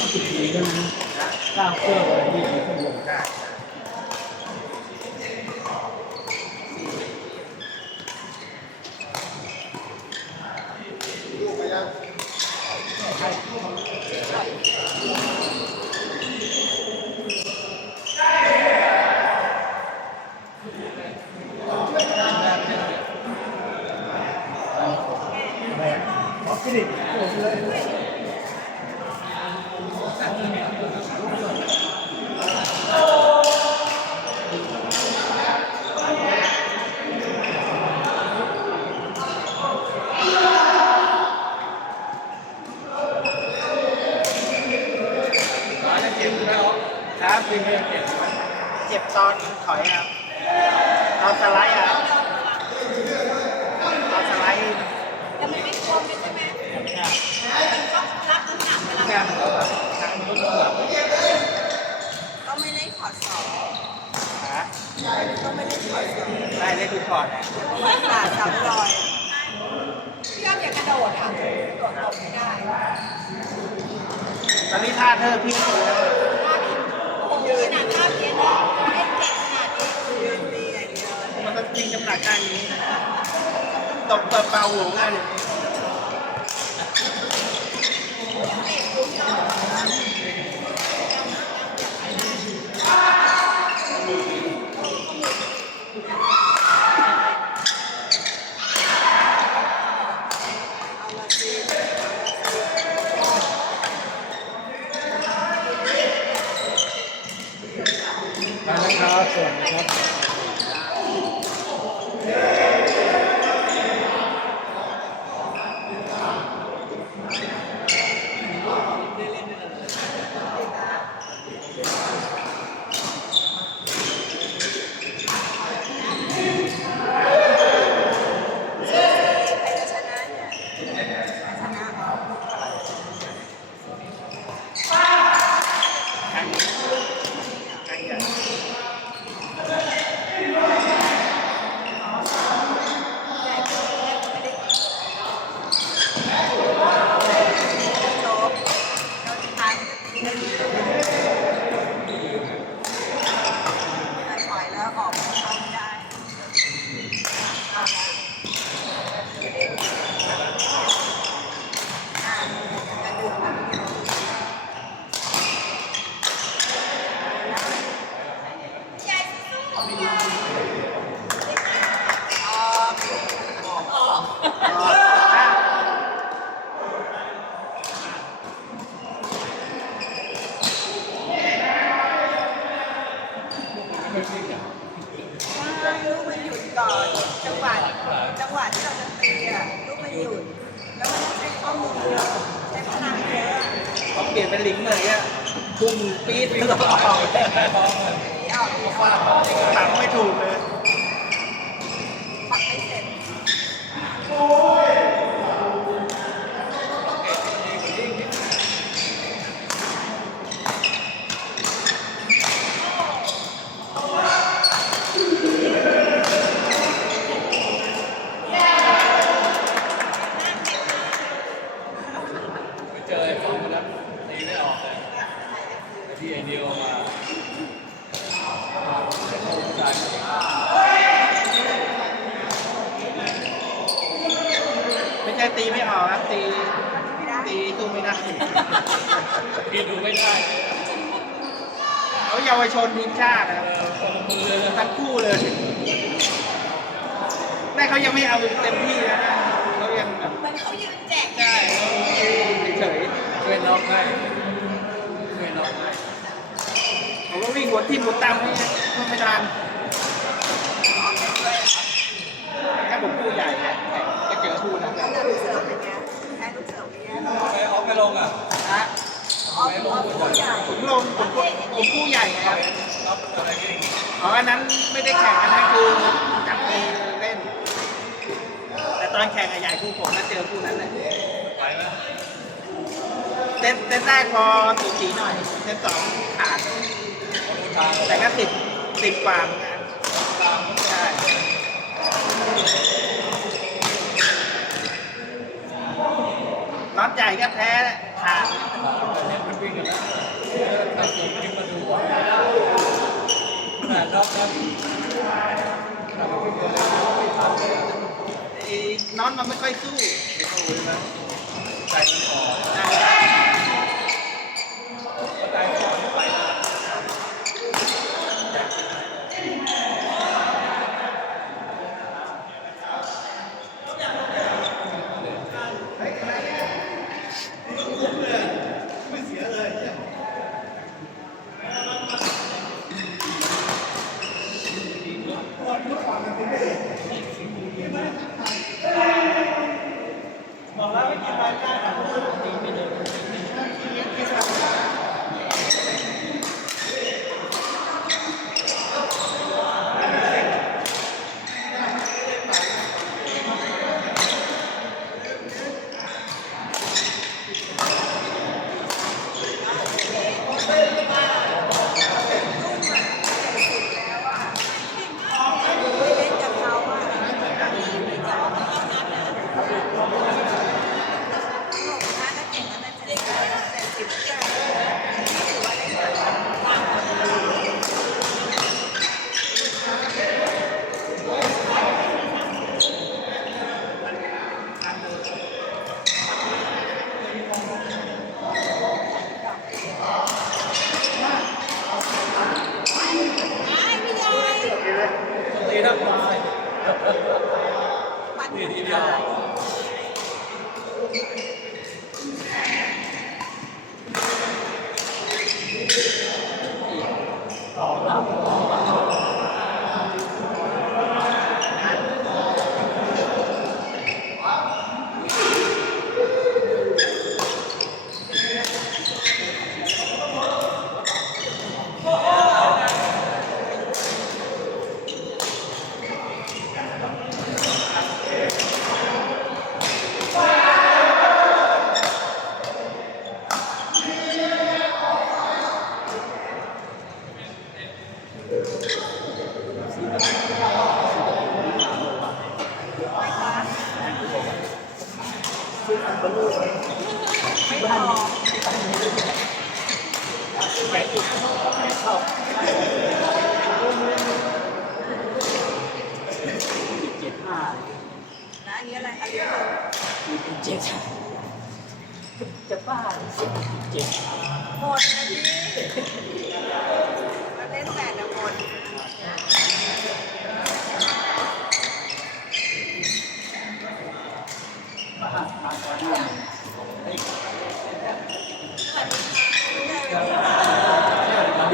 ก็ติดดีด้นะลากเสื้อไว้ที่เครื่องยนต์ อนถอยครับตอนสไลด์ครับตอนสไลด์แต่มันไม่รวมใช่ไหมต้องรับน้ำหนักเวลาแบบก็ไม่ได้ขอดสองก็ไม่ได้ขอดสองได้ได้ทุกคอร์ดนะขอดสามรอยพี่อ้อมอยากกระโดดค่ะกดตบไม่ได้ ตอนนี้ท่าเธอพี่ดูนะยืนนะท่าเพี้ยน จังหวะการนี้ตบตบเบาหัวงานะครับสวัสดีครับ อะไรกันอ๋ออันนั้นไม่ได้แข่งอันนั้นคือจับมือเล่น แต่ตอนแข่งอะใหญ่คู่ผมนะเจอคู่นั้นเลยเต้นเต้นแรกพอสูสีหน่อยเต้นสองขาด แต่ก็สิบสิบกว่าเหมือนกันใช่น็อตใหญ่ก็แพ้ขาดเนี่ยมันวิ่งกันแล้วถ้าสูงขึ้นมาดูก่อนขนาดน็อกครับขนาดวิ่งกันแล้วไม่ทันเลยไอ้น็อตมันไม่ค่อยสู้ใจมันอ่อน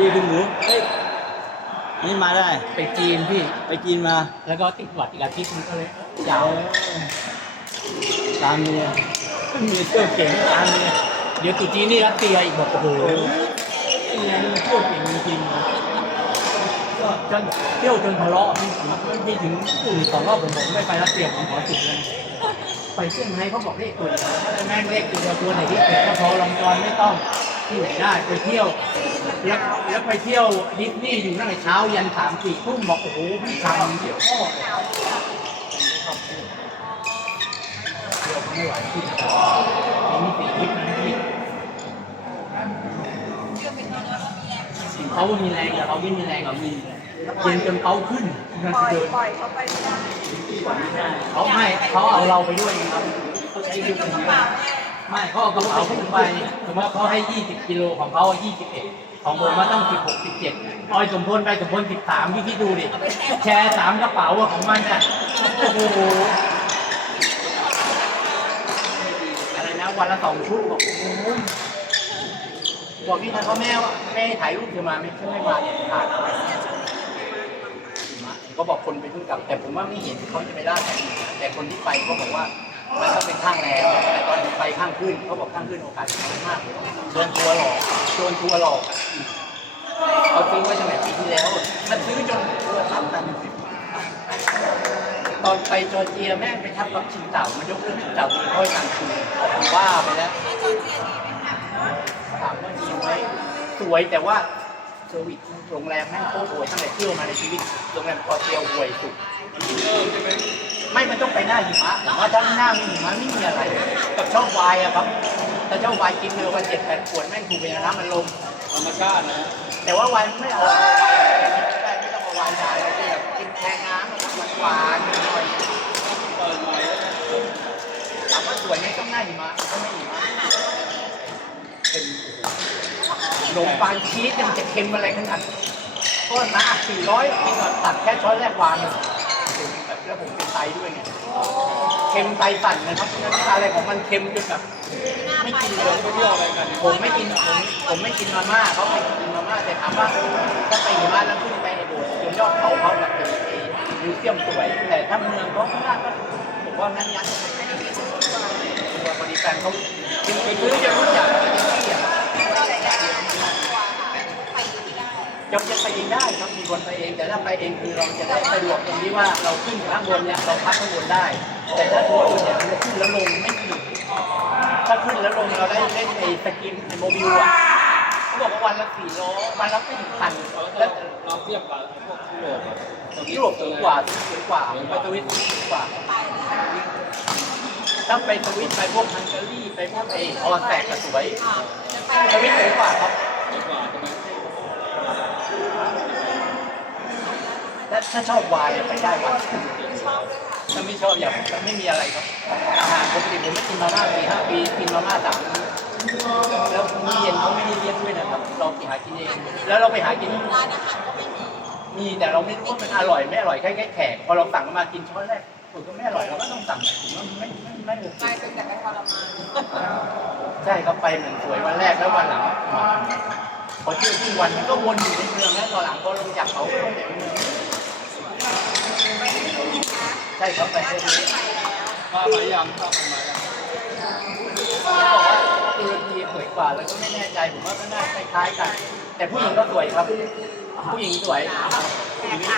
ดีคุณหมูเฮ้ยอันนี่มาได้ ไปจีนพี่ ไปจีนมาแล้วก็ติดหวัดอีกอาทิตย์นึงก็เลยยาวตามเมียมีเที่ยวเก่งตามเลยเดี๋ยวตุจีนนี่รัสเซียอีกบอกโอ้โหนี่ไงนี่มันเที่ยวเก่งจริงๆนะก็จนเที่ยวจนทะเลาะนี่นี่ถึงอื่นสองรอบผมบอกไม่ไปรัสเซียผมขอจุดเลยไปเซี่ยงไฮ้เขาบอกเลขตัวเดียวแม่งเลขตัวเดียวตัวไหนที่เกิดก็พอลองจอนไม่ต้อง ที่ไหนได้ไปเที่ยวแล้วแล้วไปเที่ยวดิสนีย์อยู่ตั้งแต่เช้ายันสามสี่ทุ่มบอกโอ้โหพี่ทำเดี๋ยวพ่อเดี๋ยวไม่ไหวพี่มีสี่ทิปนะพี่เขามีแรงแต่เราไม่มีแรงกับมีเย็นจนเขาขึ้นนั่นปล่อยเดินปล่อยเขาไปไม่ได้เขาให้เขาเอาเราไปด้วยครับเขาใช้ยยูกทูกระบเป๋า ไม่เขาเอากระเป๋าขึ้นไปสมมติว่าเขาให้ 20 กิโลของเขา21 ของผมมาต้องสิบหกสิบเจ็ดออยสมพลไปสมพลสิบสามพี่คิดดูดิ แชร์สามกระเป๋าอะของมันอะโอ้โห อะไรนะวันละสองชุดบอกโอ้โหบอกพี่ทางเขาแม่ว่าแม่ถ่ายรูปเธอมาไม่ใช่ไม่มาเนี่ยขาดก็บอกคนไปทุ่งกับ แต่ผมว่าไม่เห็นเขาจะไปล่าแต่แต่คนที่ไปเขาบอกว่า มันก็เป็นข้างแรงแต่ตอนไปข้างขึ้นเขาบอกข้างขึ้นโอกาสน้อยมากโดนทัวร์หลอกโดนทัวร์หลอกเขาซื้อไว้ตั้งแต่ปีที่แล้ว มันซื้อจนทัวร์ทับกันตอนไปจอร์เจียแม่งไปทับกับชิงเต่ามันยกเลิกชิงเต่าคือค่อยตังคืนผมว่าไปแล้วถามว่าดีไหมสวยแต่ว่าเซอร์วิสโรงแรมแม่งโคตรห่วยตั้งแต่เที่ยวมาในชีวิตโรงแรมคอเทียวห่วยสุด ไม่มันต้องไปหน้าหิมะแต่ว่าถ้าหน้ามีหิมะไม่มีอะไร กับชอบวายอะครับแต่ชอบวายกินเร็วกันเจ็ดแปดขวดแม่งถูกเป็นน้ำมันลมธรรมชาตินะ แต่ว่าวายไม่เอาได้ไม่ต้องเอาวายได้เลยแบบกินแทนน้ำหวานๆหน่อยเปิดใหม่แล้วถามว่าสวยไหมต้องหน้าหิมะก็ไม่หิมะเป็นขนมปังชีสเนี่ยมันจะเค็มอะไรขนาดนั้นก้อนมาสี่ร้อยกินก่อนตัดแค่ช้อนแรกวางเลย แล้วผมเป็นไตด้วยไงเค็มไตสั่นนะครับอะไรของมันเค็มจนแบบไม่กินเลยไปเที่ยวอะไรกัน ผมไม่กินผมผมไม่กินมาม่าเขาไม่กินมาม่าแต่ถามว่าถ้าไปหิมะแล้วขึ้นไปในโบสถ์จนยอดเขาเขาแบบเป็นมิวเซียมสวยแต่ถ้าเมืองเขาข้างล่างก็ผมว่างั้นยันตัวพอดีแฟนเขากินไปซื้อจะรู้จักเป็นที่อะ ยังจะไปเองได้ครับมีคนไปเอง แต่ถ้าไปเองคือเราจะได้สะดวกตรงที่ว่าเราขึ้นข้างบนเนี่ยเราพักข้างบนได้ แต่ถ้าทัวร์อื่นเนี่ยมันจะขึ้นแล้วลงไม่ถึงถ้าขึ้นแล้วลงเราได้เล่นไอ้สกินไอ้โมบิลอะเขาบอกว่าวันละสี่ร้อวันละไม่ถึงพันแล้วเราเทียบกับพวกยุโรปยุโรปสูงกว่าสูงกว่าไปสวิตสูงกว่าถ้าไปสวิตไปพวกฮังการีไปพวกไอ้ออสแตกก็สวยสวิตสูงกว่าครับ ดีกว่าใช่ไหม และถ้าชอบวายอะไปได้วันถ้าไม่ชอบอย่าไม่มีอะไรครับอาหารปกติผมไม่กินมาม่าสี่ห้าปีกินมาม่าสามมื้อแล้วมื้อเย็นเขาไม่ได้เลี้ยงด้วยนะครับเราไปหากินเอง แล้วเราไปหากินร้านอาหารก็ไม่มีมีแต่เราไม่รู้ว่ามันอร่อยไม่อร่อยแค่แค่แขกพอเราสั่งมากินช้อนแรกถูกก็ไม่อร่อยเราก็ต้องสั่งแต่ผมว่าไม่ไม่ไม่โอเคกลายเป็นแต่ไปทรมานใช่ครับไปเหมือนสวยวันแรกแล้ววันหลังมาพอเที่ยวที่วันมันก็วนอยู่ในเมืองแล้วตอนหลังพอลงจากเขา ใช่ครับไปเที่ยวนี้มาหลายอย่างชอบมาแล้วเขาบอกว่าตุรกีสวยกว่าแล้วก็ไม่แน่ใจผมว่าก็น่าคล้ายๆกัน แต่ผู้หญิงก็สวยครับ ผู้หญิงสวย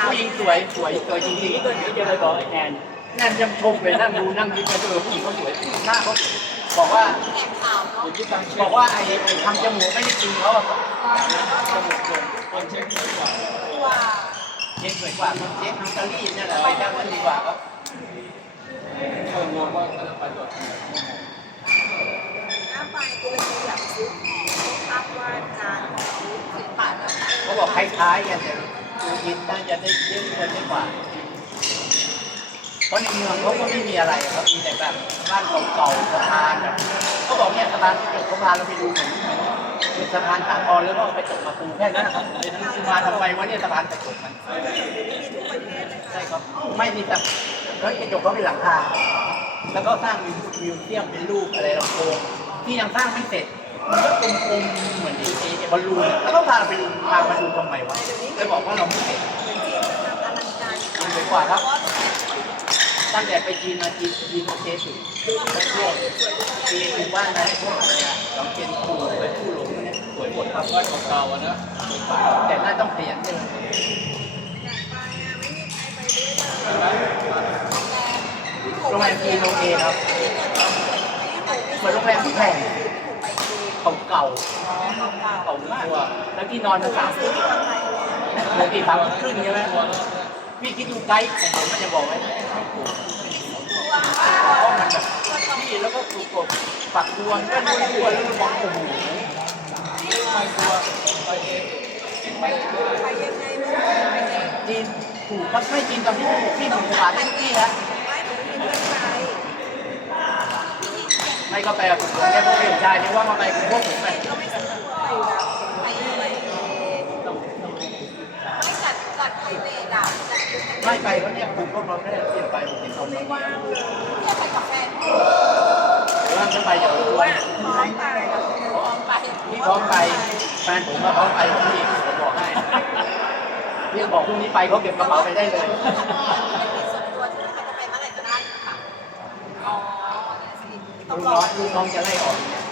ผู้หญิงสวยสวยสวยจริงๆก็จะเลยบอกไอ้แอนนั่นยังชมเลยนั่งดูนั่งยิ้มไปเออผู้หญิงเขาสวยหน้าเขาบอกว่าบอกว่าไอ้ไอ้ทำจมูกไม่ได้จริงเขาอะจมูกโด่งคนเช็คดีกว่าว่า เช็คสวยกว่าคนเช็คฮังการีเนี่ยแหละไปทางนั้นดีกว่าครับเอองงว่าจะไปตัวน้าไปตุรกีอยากซื้อภาพวาดจานสิบบาทแล้วเขาบอกคล้ายๆกันแต่ดูยินน่าจะได้เยอะคนได้กว่าเพราะในเมืองเขาก็ไม่มีอะไรครับมีแต่แบบบ้านเก่าๆสะพานเขาบอกเนี่ยสะพานที่สะพานเราไปดูเหมือน เหมือนเป็นสะพานขาคอนแล้วก็ไปตกมาปูแค่นั้นนะครับไอ้ทั้งคือมาทำไมวะเนี่ยสะพานกระจกมันใช่ครับไม่มีแต่แล้วกระจกก็เป็นหลังคาแล้วก็สร้างมิวมิวเซียมเป็นรูปอะไรลำโพงที่ยังสร้างไม่เสร็จมันก็กลมๆเหมือนไอ้ไอ้บอลลูนแล้วก็พาเราไปดูพามาดูทำไมวะเลยบอกว่าเราไม่เสร็จเป็นทำอลังการมันสวยกว่าครับตั้งแต่ไปจีนมาจีนจีนโอเคสุดไปเที่ยวจีนอยู่บ้านนะพวกอะไรอะลองเชียนคูไปคู่หลง หมดครับบ้านเก่าๆอะนะแต่น่าต้องเปลี่ยนใช่ไหมอยากไปไม่มีใครไปด้วยเลยใช่ไหมโรงแรมจีนโอเคครับเหมือนโรงแรมที่แพงของเก่าๆเก่ามากแล้วที่นอนมันสามฟุตปกติสามฟุตครึ่งใช่ไหมพี่คิดดูไกด์ของผมมันจะบอกไว้เพราะมันแบบที่แล้วก็ถูกกดฝักดวงก็ดูดวงแล้วก็มองโอ้โห ไปตัวไปเอไปยังในไปยังจีนถูกก็ไม่จีนตอนที่ถูกพี่ถูกขาเล่นที่แล้วไม่ก็แปลผมแค่ผมเปลี่ยนใจนี่ว่ามาไมคุณพวกผมแบบไม่ไปเพราวไม่ไปเนี่กผมก็พร้อมได้เปลี่ยนไปผมเป็นคนไม่ว่างจะไปกับแฟนว่าจะไปอย่างไร พี่พร้อมไปแฟนผมมาพร้อมไปพี่ผมบอกให้พี่บอกพรุ่งนี้ไปเขาเก็บกระเป๋าไปได้เลยตัวใช่ไหมคะจะไปเมื่อไหร่ก็ได้ค่ะอ๋อเนี่ยสิลูงกน้องลูกน้องจะไล่ออกเนี่ย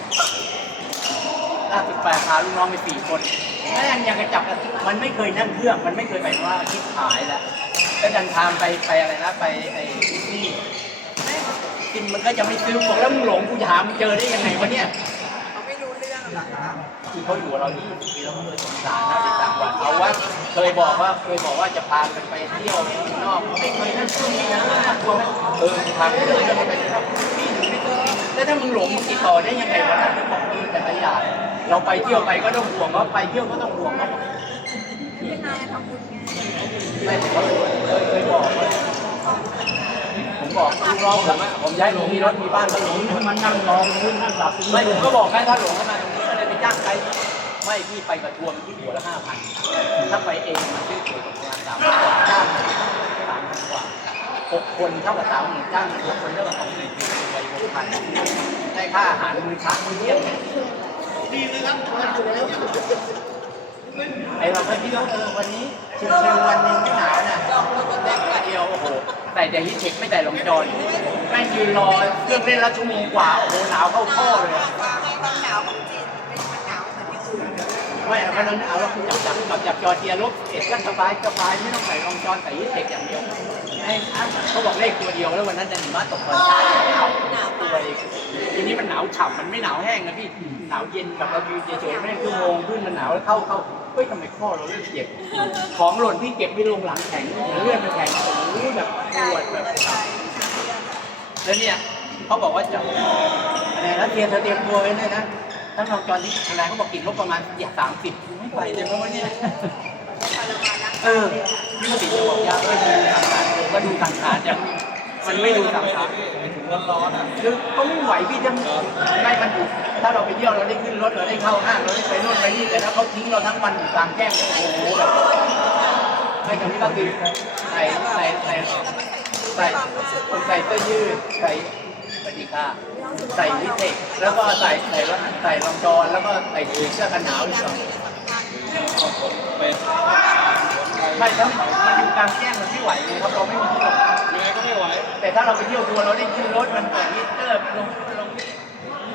ล่าสุดแปดพาลูกน้องไปสี่คนแม่งยังกระจับมันไม่เคยนั่งเครื่อง มันไม่เคยไปว่าคิดหายแล้วแล้วดันทามไปไปอะไรนะไปไอ้ดิสนีย์กินมันก็จะไม่ซื้อบอกแล้วมึงหลงกูจะหามึงเจอได้ยังไงวะเนี่ย เขาไม่รู้เรื่องหรอก คือเขาอยู่กับเราที่ปีแล้วเขาเคยสงสารนะที่ต่างจังหวัดเอาว่าเคยบอกว่าเคยบอกว่าจะพากันไปเที่ยวข้างนอกไม่เคยนั่งเครื่องนี้นะน่ากลัวไหมเออพาไปเลยจะไปเลยนะพี่ถึงไม่ซื้อแล้วถ้ามึงหลงมึงติดต่อได้ยังไงวะนะบอกเออแต่ละอย่างเราไปเที่ยวไปก็ต้องห่วงเขาไปเที่ยวก็ต้องห่วงเขาพี่นายทำบุญไงไม่แต่เขาเคยเคยบอกว่าผมบอกลูกน้องผมอะผมย้ายหลงมีรถมีบ้านก็หลงมันนั่งรองนู้นนั่งหลับไม่ผมก็บอกแค่ถ้าหลงเข้ามาตรงนี้ก็เลยไป จ้างไกด์ไม่พี่ไปกับทัวร์มันที่หัวละห้าพันถ้าไปเองมันซื้อตัวประมาณสามพันจ้างสามพันกว่าหกคนเท่ากับสามหมื่นจ้างหกคนเท่ากับสองหมื่นไปหกพันได้ค่าอาหารมื้อเช้ามื้อเที่ยงไอเราไปที่เราเออวันนี้ชิวๆวันหนึงไม่หนาวน่ะได้ตัวเดียวโอ้โหแต่แต่ฮิตเช็คไม่แต่ลงจอนแม่งยืนรอเครื่องเล่นละชั่วโมงกว่าโอ้โหหนาวเข้าข้อเลยอะว่าให้ความหนาวของจี ไม่เอามันเอาแล้วจับจับจับจับจอเทียลบเอ็ดก็สบายสบายไม่ต้องใส่รองจอนใส่ยี่เทคอย่างเดียวไอ้เขาบอกเลขตัวเดียวแล้ววันนั้นจะหิมะตกตอนเช้าหนาวหนาวตัวเองทีนี้มันหนาวฉ่ำมันไม่หนาวแห้งนะพี่หนาวเย็นแบบเรายืนเฉยๆแม่งชั่วโมงขึ้นมันหนาวแล้วเข้าเข้าเฮ้ยทำไมข้อเราเริ่มเจ็บ ของหล่นที่เก็บไม่ลงหลังแข็งเลื่อนไปแข็งโอ้โหแบบปวดแบบแล้วเนี่ยเขาบอกว่าจะอะไรนะเทียนเธอเตรียมตัวไว้เลยนะ ทั้งรองจอนที่ทนายเขาบอกติดลบประมาณอย่าสามสิบไม่ไปเลยเพราะว่าเนี่ยเออพี่ก็ติดจะบอกยาเอ้ยดูสังขารผมก็ดูสังขารยังมันไม่ดูสังขารไปถึงร้อนๆอะคือก็ไม่ไหวพี่จะไม่มันอยู่ถ้าเราไปเที่ยวเราได้ขึ้นรถเราได้เข้าห้างเราได้ไปโน่นไปนี่แต่ถ้าเขาทิ้งเราทั้งวันอยู่กลางแจ้งเนี่ยโอ้โหแบบไม่ตรงนี้ก็คือใส่ใส่ใส่ใส่ผมใส่เสื้อยืดใส่ ปฏิฆาใส่วิเทคแล้วก็ใส่ใส่ใส่รองจอนแล้วก็ใส่เสื้อกันหนาวอีกสองเป็นไม่ถ้ามันอยู่กลางแจ้งมันไม่ไหวเลยครับเราไม่มีที่หลบยังไงก็ไม่ไหว แต่ถ้าเราไปเที่ยวทัวร์เราได้ขึ้นรถมันเปิดมิเตอร์ลงลง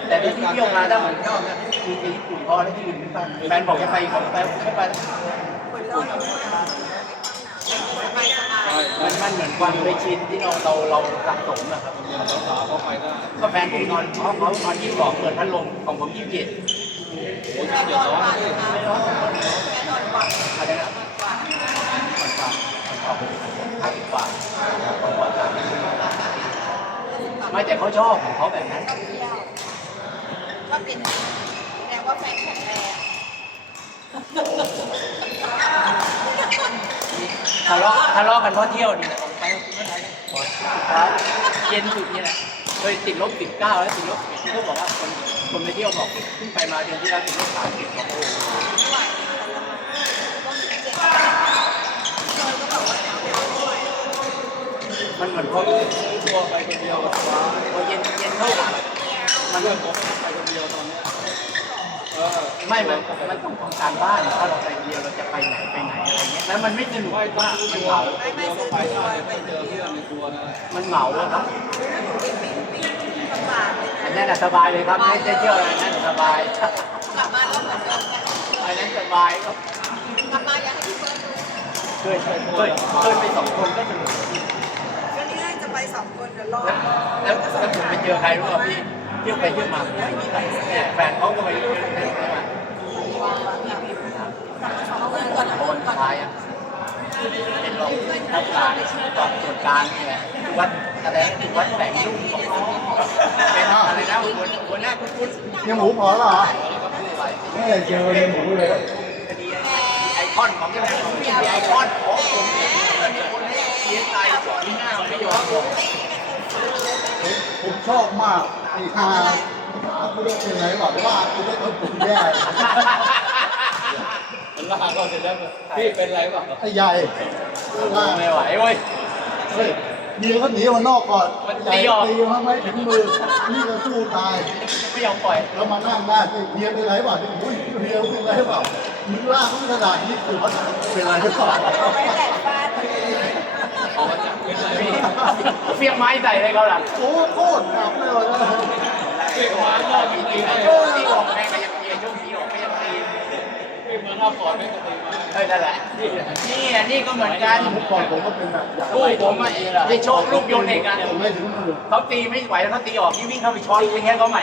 แต่ที่เที่ยวมาถ้าผมชอบนะคือที่ญี่ปุ่นพอแล้วที่อื่นไม่ไปแฟนบอกจะไปเขาไปไม่ไป มันมันเหมือนความเคยชินที่เราเราเราสะสมนะครับก็แฟนผมนอนเขาเขานอนยี่สิบสองเปิดพัดลมของผมยี่สิบเจ็ดโอ้ยเดือดร้อนนะพี่ไม่ร้อนแน่นอะไรนะห้าสิบกว่าไม่แต่เขาชอบของเขาแบบนั้นก็เที่ยวก็เป็นแปลว่าแฟนแข็งแรง ทะเลาะทะเลาะกันเพราะเที่ยวนี่แหละไปไม่ได้พอสุดท้ายเย็นสุดนี่แหละเคยติดลบสิบเก้าแล้วติดลบที่เขาบอกว่าคนคนไปเที่ยวบอกเพิ่งไปมาเดือนที่แล้วติดลบสามสิบบอกโอ้มันเหมือนพอตัวไปคนเดียวสบาพอเย็นเย็นเข้ามันเพื่อนผมไปคนเดียวตอนเนี้ยเออ ไม่มันมันต้องทำการบ้านถ้าเราไปเดียวเราจะไปไหนไปไหนอะไรเงี้ยแล้วมันไม่สนุกว่ามันเหงาคนเดียวก็ไปได้แต่ต้องเจอเพื่อนในตัวนะมันเหงาอะครับอันนั้นน่ะสบายเลยครับไม่ได้เที่ยวอะไรนั่นสบายกลับมาแล้วเหมือนเดิมกันอันนั้นสบายครับกลับมาอยากให้พี่เฟิร์นดูเคยเคยเคยเคยไปสองคนก็สนุกก็นี่น่าจะไปสองคนเดี๋ยวรอแล้วแล้วแล้วผมไปเจอใครรู้ป่ะพี่เที่ยวไปเที่ยวมาไม่มีใครเนี่ยแฟนเขาก็ไปเที่ยว ก่อนเอาโอเงินนก่อนท้ายอะเป็นรองรับการกองตรวจการนี่แหละวัดอะไรนะวัดแสงลุ่มเป็นอะไรนะหัวหัวหน้าคุณคุณยังหมูพอเหรอก็พูดไปไม่เคยเจอยังหมูเลยคดีไอคอนของที่ไหนของที่ไอคอนของผมแล้วมีคนให้เสียใจสอนหน้าไม่ยอมผมผมชอบมากไอ้ฮา คุณเล่นเป็นไงบอกว่าคุณเล่นคนผมแย่รล่าก็เสร็จแล้วพี่เป็นไรบ้างไอ้ใหญ่ว่าไม่ไหวเว้ยเฮ้ยเมียเขาหนีออกมานอกก่อนมันใหญ่ตีออกตีเขาไม่ถึงมือ นี่ก็สู้ตาย ไม่ยอมปล่อย แล้วมานั่งได้ที่เมียเป็นไรเปล่าที่อุ้ยเมียเป็นไรเปล่ามึงล่ากเขาขนาดนี้คือว่าเป็นไรหรือเปล่าเอาไว้แหลกบ้านออกมาจากเป็นไรพี่เฟี้ยงไม้ใส่เลยเขาหลังโอ้โคตรหนักเลย นะพี่มาหน้าจริงๆเลยที่ออกแม่งก็ยังตีช่วงที่ออกก็ยังตีพี่มาหน้าก่อนไม่กระตีมาเออนั่นแหละนี่อะนี่ก็เหมือนกันเมื่อก่อนผมก็เป็นแบบอย่างลูกผมอะไอ้โชคลูกโยนเอกอะผมไม่ถึงมือเขาตีไม่ไหวแล้วเขาตีออกนี่วิ่งเข้าไปช้อนอย่างเงี้ยเขาใหม่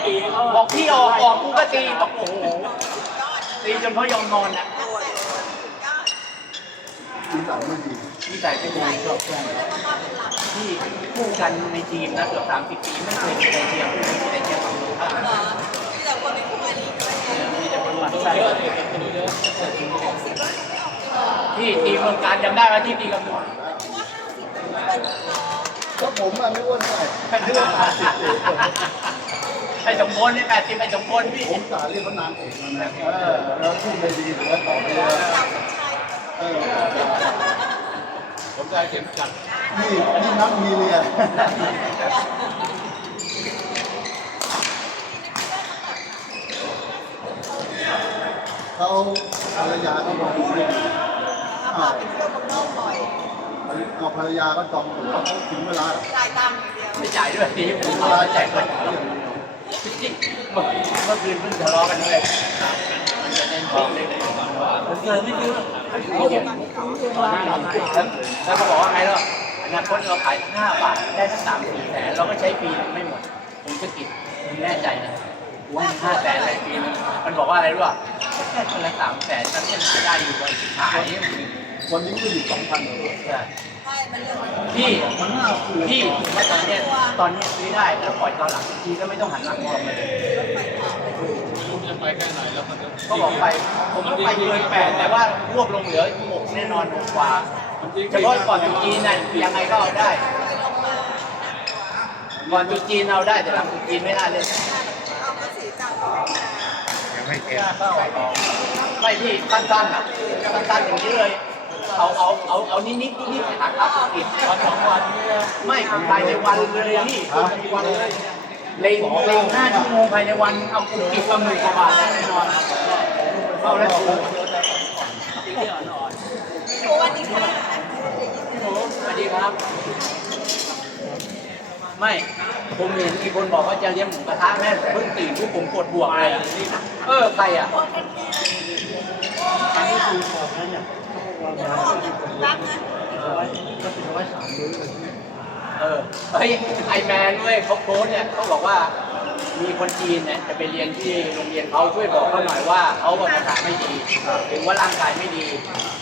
บอกพี่ออกออกกูก็ตีบอกโอ้โหตีจนเขายอมนอนนะโอ้ยยอดทีสามไม่ดีนี่ใส่ไปดีชอบแกล้งครับที่คู่กันในทีมนะเกือบสามสิบปีไม่เคยมีใครเทียมไม่มีใครเทียม มีแต่คนเป็นคู่อริกันเลยมีแต่คนหมั่นดูไหกสิบแล้วยังไม่ออกเลยที่ตีเมืองการจำได้ไหมที่ตีกับหนวดว่าห้าสิบเป็นน้องก็ผมอะไม่อ้วนเท่าไหร่เป็นเรื่องไอ้สมพลนี่แปดสิบไอ้สมพลพี่ผมกาเรียกเขานางเอกแล้วนะเออแล้วพูดไม่ดีหรือว่าต่อไปว่าสาวผู้ชายเออผมได้เข็มจัดนี่นี่นักมีเรีย เขาภรรยาเขาบอกว่าแล้วพอเป็นเที่ยวเมืองนอกบ่อยเอาภรรยาก็จองตั๋วเขาถึงเวลาจ่ายตังค์อย่างเดียวไม่จ่ายด้วยทีผมเวเอาลาไปแจแจกกก็เลยเมื่อเมื่อคืนเพิ่งทะเลาะกันด้วยมันจะเล่นของเล่นผมเคยไม่ซื้อเขาบอกแล้วแล้วเขาบอกว่าไงล่ะอนาคตเราขายห้าบาทได้สักสามสี่แสนเราก็ใช้ปีหนึงไม่หมดผมจะกินผมแน่ใจนะ ว่าห้าแสนอะไรปีนึงมันบอกว่าอะไรรู้ป่ะแค่คนละสามแสนฉันยังหาได้อยู่วันขายวันนี้ก็อยู่สองพันเลยใช่ใช่มันเรื่องของพี่มันน่าเกลียดพี่ว่าตอนเนี้ยตอนเนี้ยซื้อได้แล้วปล่อยตอนหลังทีก็ไม่ต้องหันหลังมองมาเลยรถไฟเหาะไปดูคุณจะไปแค่ไหนแล้วมันจะก็บอกไป ผมก็ไปเกินแปดแต่ว่ารวบลงเหลือหกแน่นอนหกกว่าเฉพาะก่อนจุดจีนน่ะยังไงก็เอาได้เลยลงมาก่อนจุดจีนเอาได้แต่หลังจุดจีนไม่ได้เลยเอาก็ สีเก่าออกมาไม่พี่สั้นๆอะสั้นๆอย่างนี้เลย เอาเอาเอาเอานิดนิดนิดนิดหักครับอีกวันสองวัน ไม่ภายในวันเลยพี่วันเลยเลงเลงห้าชั่วโมงภายในวันเอาคุกกิบกับหมื่นกว่าบาทได้แน่นอนเข้าแล้วถูกโอ้วันนี้ค่ะสวัสดีครับ ไม่ ผมเห็นมีคนบอกว่าจะเลี้ยงหมูกระทะแม่เพิ่งตื่นทุกผมปวดบวกเลยเออใครอะอันนี้คือบอกนะเนี่ยเดี๋ยวออกจากรักนะก็เป็นร้อยสามมื้อเลยเออเฮ้ยไอแมนด้วยเขาโพสต์เนี่ยเขาบอกว่ามีคนจีนเนี่ยจะไปเรียนที่โรงเรียนเขาช่วยบอกเขาหน่อยว่าเขาภาษาไม่ดีหรือว่าร่างกายไม่ดี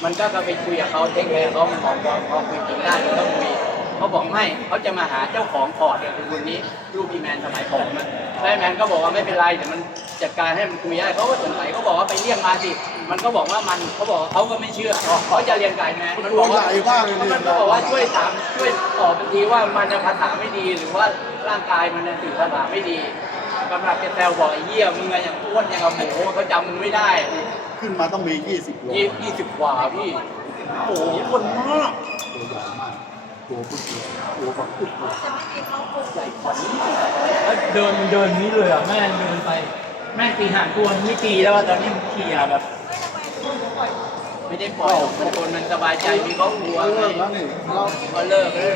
มันก็ไปคุยกับเขาเทคแคร์เขามันบอกว่าพอคุยจริงได้มันก็คุย เขาบอกไม่เขาจะมาหาเจ้าของพอร์ตเนี่ยคือคนนี้ลูกพี่แมนสมัยผมนะแล้วแมนก็บอกว่าไม่เป็นไรเดี๋ยวมันจัดการให้มันคุยได้เขาก็สงสัยเขาบอกว่าไปเรียกมาสิมันก็บอกว่ามันเขาบอกว่าเขาก็ไม่เชื่อเขาจะเรียนไก่แมนมันตับวอกใหว่าญ่มากเลยมันเนี่ยก็บอกว่าช่วยถามช่วยตอบทันทีว่ามันจะภาษาไม่ดีหรือว่าร่างกายมันสื่อภาษาไม่ดีกำลังจะแซวบอกไอ้เหี้ยมึงอะอย่างอ้วนอย่างกับหมูเขาจำมึงไม่ได้ ขึ้นมาต้องมี 20โลยี่ยี่สิบกว่าพี่โอ้โหอ้วนมาก ตัวใหญ่มากตัวพุทธตัวปักพุทธจะไม่มีเขาปลูกใหญ่ขวัญเดินเดินนี้เลยอะแม่เดินไปแม่ตีหางตัวไม่ตีแล้วว่าตอนนี้มันเคลียร์แบบไม่ได้ปล่อยหรอกมันคนมันสบายใจมีครอบครัวเขาไงเลิกแล้วนี่เราก็เลิกเลย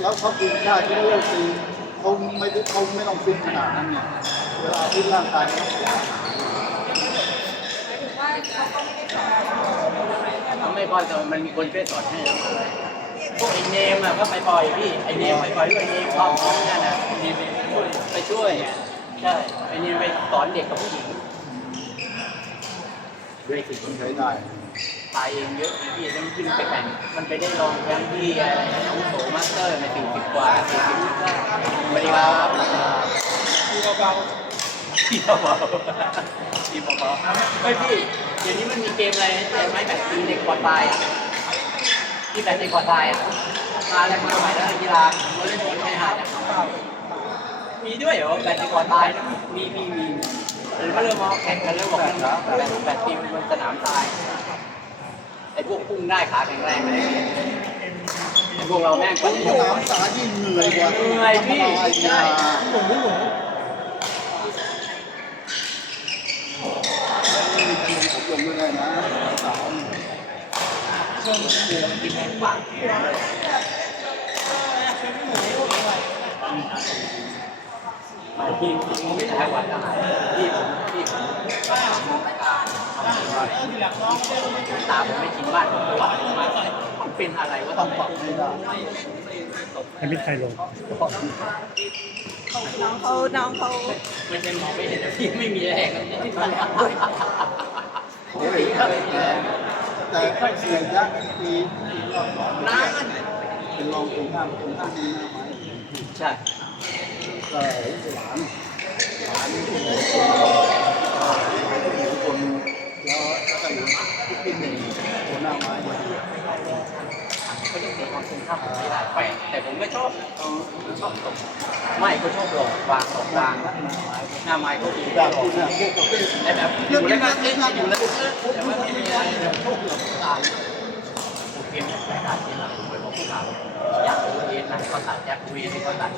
แล้วเขากินได้ที่เลิกตีเขาไม่ได้เขาไม่ต้องฟิตขนาดนั้นเนี่ยเวลาที่ร่างกายเขาต้องถือว่าเขาก็ไม่ได้สอนเขาไม่ปล่อยแต่มันมีคนช่วยสอนให้แล้ว พวกไอ้เนมอะก็ไปปล่อยพี่ไอ้เนมไปปล่อยด้วยไอ้เนมพ่อเขาเนี่ยนะไอ้เนมไปช่วยไปช่วยใช่ไอ้เนมไปสอนเด็กกับผู้หญิงด้วยสิใช้ได้ตายเองเยอะพี่แล้วมันขึ้นไปแข่งมันไปได้รองแชมป์ที่อะไรนะอาวุโสมาสเตอร์ในสี่สิบกว่าสี่สิบสวัสดีครับดูเบาพี่เบาๆพี่เบาๆเฮ้ยพี่เดี๋ยวนี้มันมีเกมอะไรนะแต่ไม้แบตตีเด็กกอดตายอะ ที่แบตเด็กกอดตายอะมาแล้วมาใหม่แล้วกีฬาเราเล่นบอลชายหาดอะมีด้วยเหรอแบตก่อนตายนะมีมีมีหรือว่าเริ่มมาแข่งกันแล้วบอกมันแบตแบตทีมบนสนามตายไอ้พวกพุ่งได้ขาแข็งแรงเลยไอ้พวกเราแม่งก็สนามสายิ่งเหนื่อยกว่าเหนื่อยพี่ธรรมดาอีกใช่นะหนูหนูไม่มีใครลงผมลงไม่ได้นะสาว ทีมทีมไม่ได้หวานทหารที่ผมที่ผมตาผมไม่ชินบ้านผมหวานมามันเป็นอะไรว่าต้องปรับไม่ได้ให้มิตรไทยลงน้องเขาน้องเขาไม่ใช่มองไม่เห็นพี่ไม่มีแรงที่ตาโอ้ย แต่เสียยักษ์ปีปีรอบสองนานเป็นรองตรงข้ามตรงข้ามมีหน้าไม้ใช่ก็หลานหลานที่คนทุกคนแล้วก็อยู่ที่หนึ่งคนหน้าไม้ เขาจะมีความคุ้มค่าของไม่ได้แปแต่ผมไม่ชอบชอบตกไม่ก็ชอบหลอกวางหลอกวางหน้าไม้ก็ดีแบบที่เนี่ยพวกประเภทแต่แบบอยู่แล้วก็เล่นอยู่แล้วแต่ว่าไม่มีอะไรแบบโชคหลอกตาย อเคไม่แปลการที่เราไปบอกพวกเราอยากรู้เองนะเขาตัดแจ็ควีที่เขาตัด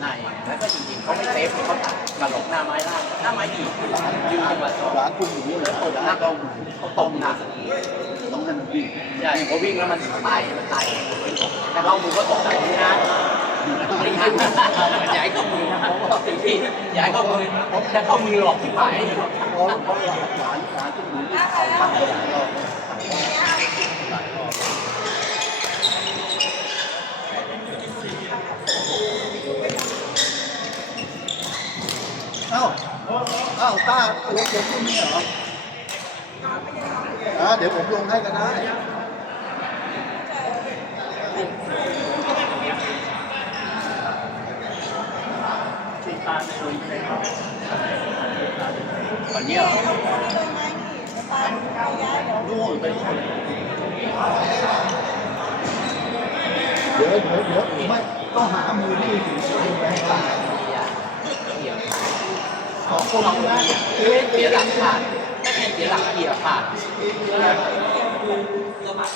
ในแล้วก็จริงๆเขาไม่เซฟเขาตัดกระหลกหน้าไม้ล่างหน้าไม้ดียืนจังหวะสองร้านคุณหมูเลยเปิบดหน้าเขาเขาตบหนักต้องให้มันวิ่งใช่พอวิ่งแล้วมันตายมันตายแล้วเขามือก็ตกใจนั่นไม่ทันย้ายข้ามือนะผมบอกจริงๆย้ายข้ามือจะเข้ามือหลอกที่หายเพราะเพราะหลานหลานหลานคุณหมูที่เขาทำหลายรอบหลายรอบเอ้า เอ้าต้าลงผมที่นี่เหรออ่าเดี๋ยวผมลงให้ก็ได้ตอนนี้เหมนี่จะตามเอาย้ายเดี๋ยวร่วงไปเดี๋ยวเดี๋ยวเดี๋ยวไม่ต้องหามือที่ถึงจะแบงค์ตาย สองคนนี้นะเสียหลักขาดไม่ใช่เสียหลักเกียร์ขาด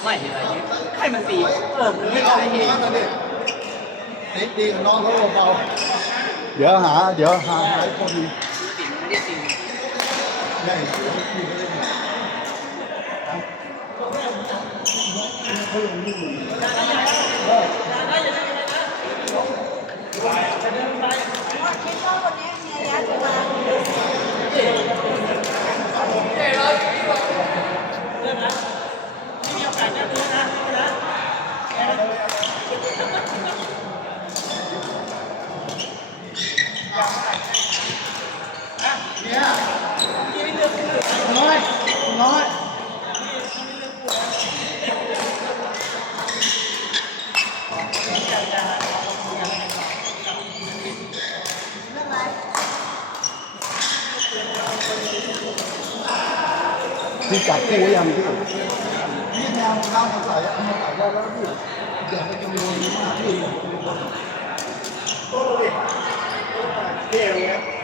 ไม่เห็นอะไรให้มันตีเออมันไม่ไม่เอาได้เองนิดดีน้องเขาเบาเดี๋ยวหา เดี๋ยวหาหาคนดีตีมันไม่ได้ตีใหญ่ที่เขาเล่นเขาลงนี่เหมือน คิดว่าคนนี้มีระยะจะมา เนี่ยน้อยน้อย เรื่องอะไร พี่จับคู่ยังพี่นี่แนว Yeah, yeah.